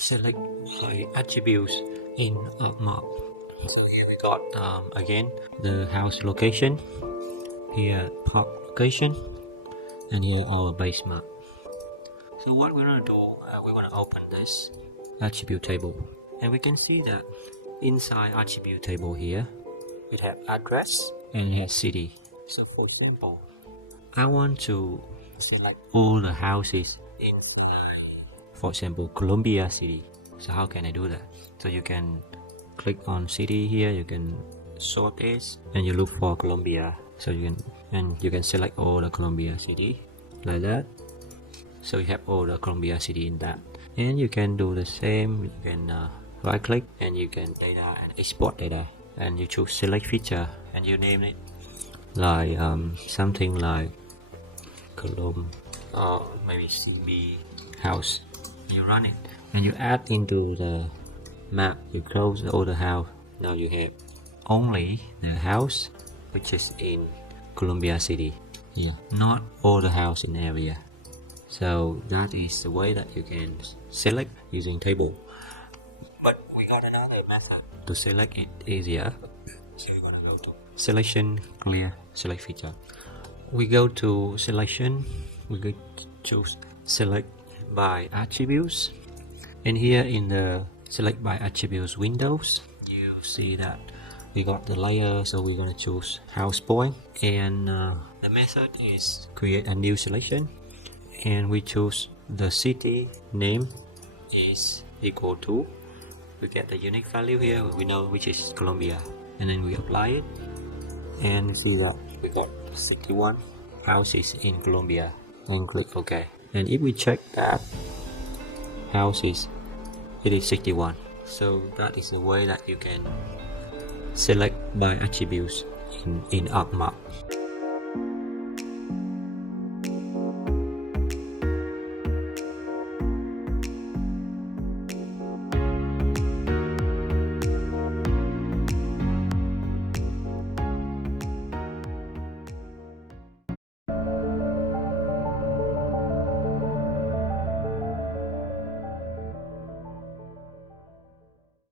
select by attributes in ArcMap. So here we got again the house location, here park location, and here our base map. So what we're going to do, we're going to open this attribute table, and we can see that inside attribute table here it has address and it has city. So for example, I want to select all the houses in, for example, Columbia City. So how can I do that? So you can click on city here, you can sort this and you look for Columbia. So you can select all the Columbia City like that. So you have all the Columbia City in that, and you can do the same. You can right click and you can data and export data, and you choose select feature and you name it like something like Column or maybe CB house. You run it and you add into the map. You close all the house. Now you have only the house which is in Columbia City. Yeah, not all the house in area. So that is the way that you can select using table. But we got another method to select it easier. So we're gonna go to selection, clear, select feature. We go to selection, we go choose select by attributes, and here in the select by attributes windows, you see that we got the layer. So we're gonna choose house point, and the method is create a new selection, and we choose the city name is equal to, we get the unique value here, we know which is Columbia, and then we apply it and we see that we got 61 houses in Columbia, and click OK. And if we check that houses, it is 61. So that is the way that you can select by attributes in ArcMap.